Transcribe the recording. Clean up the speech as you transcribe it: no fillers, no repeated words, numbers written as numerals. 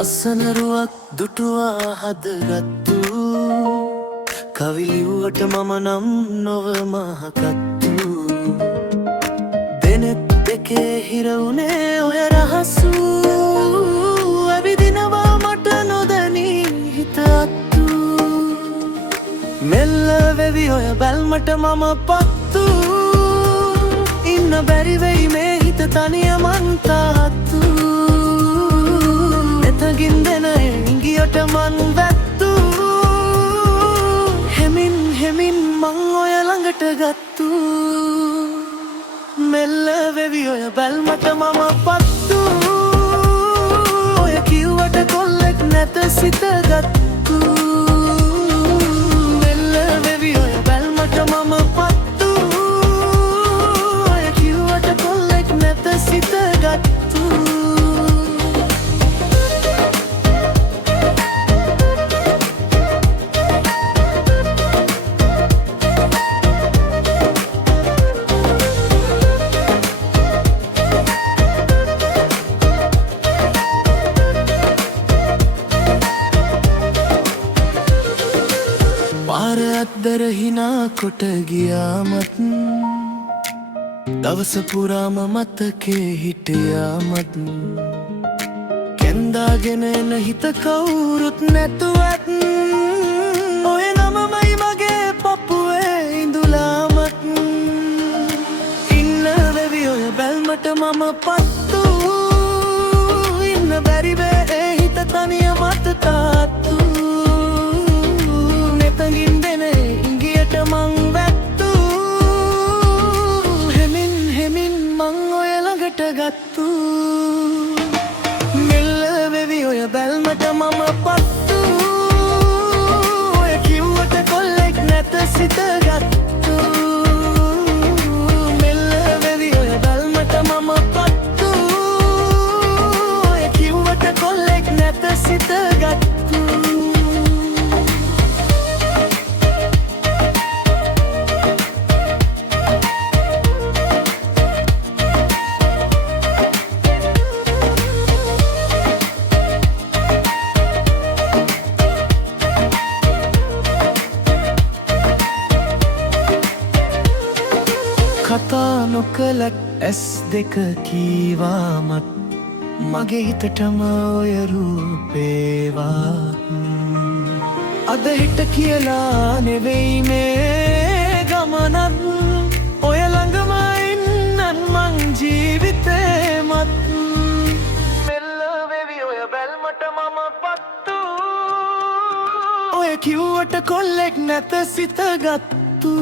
ලස්සනරුවක් දුටුවා හදගත්තු කවිලිව්වට මම නම් නොව මහකත්තු දෙනෙත් දෙකේ හිරවුනේ ඔය රහසු ඇවිදිනවා මට නොදැනී හිත අත්තු මෙල්ල වෙවි ඔය බැල්මට මම පත්තු ඉන්න බැරිවෙයි මේ හිත තනියමන් තාත්තු එතගින් දෙන ඉංගියට මන් වැත්තු හෙමින් හෙමින් මං ඔය ළඟට ගත්තු මෙල්ල වෙවි ඔය බැල්මට මම පත්තු ඔය කිව්වට කොල්ලෙක් නැත සිත ගත්තු මෙල්ල වෙවි ඔය බැල්මට මම පත්තු ඔය කිව්වට කොල්ලෙක් නැත සිත ගත්තු පාර අද්දර හිනා කොට ගියාමත් දවස පුරාම මතකේ හිටියාමත් කැන්දාගෙන එන හිත කවුරුත් නැතුවත් ඔය නමමයි මගේ පපුවේ ඉඳුලාමත් ඉන්න වෙවි ඔය බැල්මට මම පත්තු ඉන්න බැරිවේ ඒ හිත තනිය මත තාත්තු නෙතගින් දෙන ඉංගියට මං වැත්තු හෙමින් හෙමින් මං ඔය ළඟට ගත්තු මෙල්ල වෙවි ඔය බැල්මට මම පත්තු ඔය කිව්වට කොල්ලෙක් නැත සිත ගත්තු මෙල්ල වෙවි ඔය බැල්මට මම පත්තු ඔය කිව්වට කොල්ලෙක් නැත සිත ගත්තු කතා නොකලත් ඇස් දෙක කීවාමත් මගේ හිතටම ඔය රූපේවා අද හිට කියලා නෙවෙයි මේ ගමනත් ඔය ළඟම ඉන්නන් මං ජීවිතේ මත් මෙල්ල වෙවි ඔය බැල්මට මම පත්තු ඔය කිව්වට කොල්ලෙක් නැත සිත ගත්තු